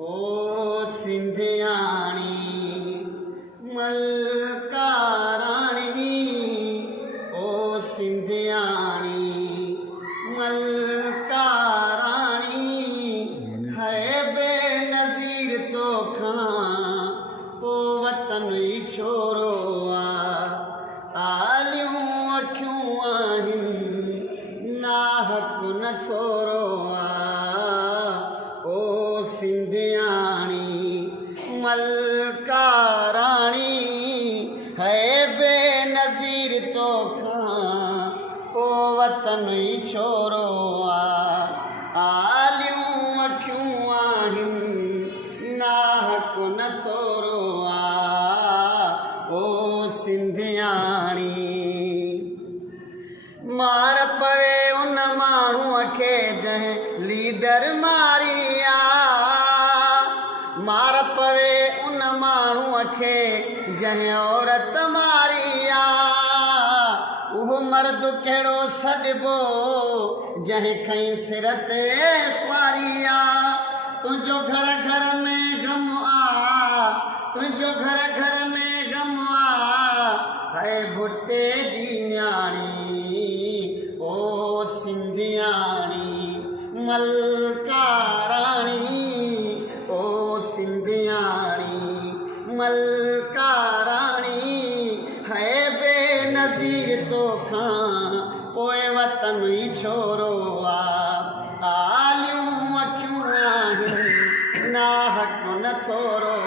ओ सिंधियाणी मलका राणी, ओ सिंधियाणी मलका राणी, है बेनज़ीर तोखां पो वतन ई छोरो आलियूं अखियूं आहिनि नाहक न थोरो ओ सिंधियाणी मलका राणी, है बेनज़ीर तोखां पो वतन ई छोरो आलियूं अखियूं आहिनि नाहक न थोरो ओ सिंधियाणी। मार पवे उन माण्हूअ खे जंहिं लीडर मारिया, मार पवे उन माण्हूअ खे जंहिं औरत मारिया, उहो मर्द कहिड़ो सॾिबो जंहिं खईं सिर ते ख़्वारिया। तुंहिंजो घर घर में ग़म तुंहिंजो घर घर में ग़म है भुट्टे जी न्याणी, ओ सिंधियाणी मलका राणी, ओ सिंधियाणी मलका राणी, है बेनज़ीर तोखां पोइ वतन ई छोरो आलियूं अखियूं आहिनि नाहक न थोरो